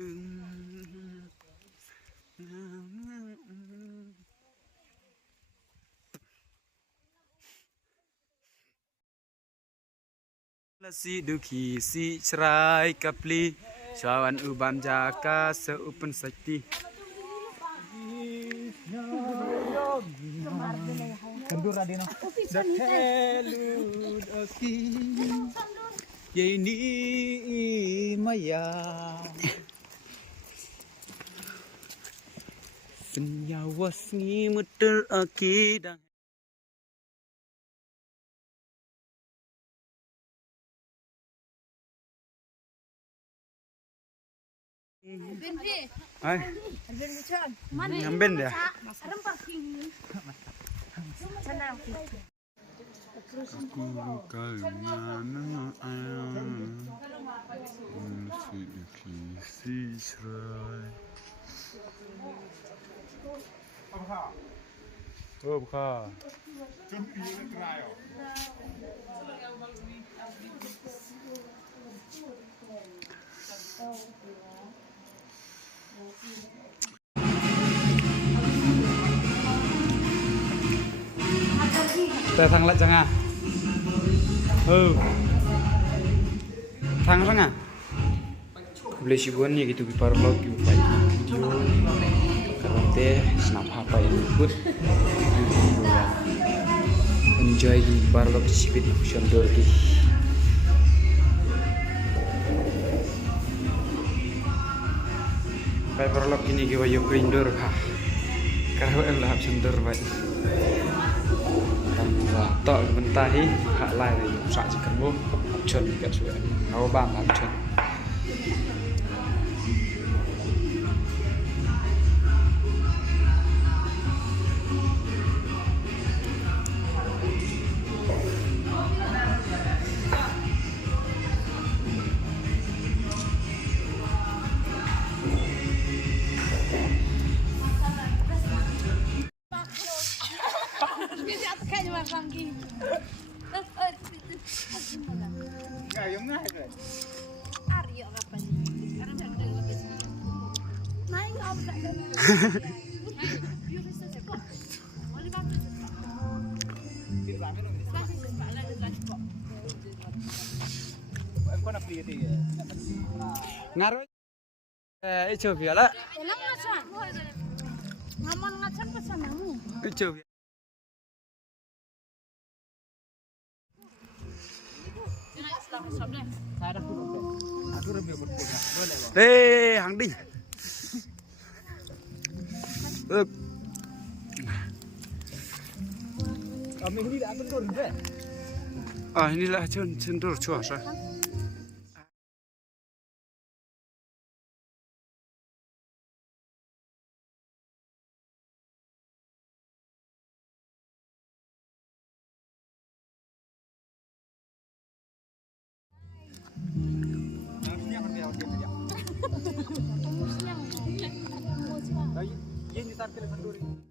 Si duki si cerai kapli Sawan uban jaka seupen sakti Kendur Radino. Dahelud oki. Yeni maya. Senyawas ni muter akidang Ay, ngamben dah. Oh, bukan. Thằng lại chẳng à? Ừ. Thằng sang à? Boleh sih buat nih gitu para vlog gitu video karena teh snap apa yang ikut enjoy di para vlog speed option door di para vlog ini gue yuk indoor ha karena em lah option door vậy tọa bentahi hak lai là dùng sạ chỉ cần mua option cả chuyện nó bang option Ngayong nga ito. Aryo kapan? Karena saya udah lebih semangat. Main apa tak ada? Biar bisa cepat. Boleh bantu cepat. Kasih cepat lah dengan cepat. Em có nạp tiền thì ngaruh coba ya lah Elang ngacan. Ngaman ngacan pesan kamu. coba saya dah turun. Aku lebih berpunya. Boleh bang. hàng đi Kami ini dah turun deh. inilah cendur cuaca Harusnya akan dia aja. Kamu siang. Ini ditarik telepon dulu.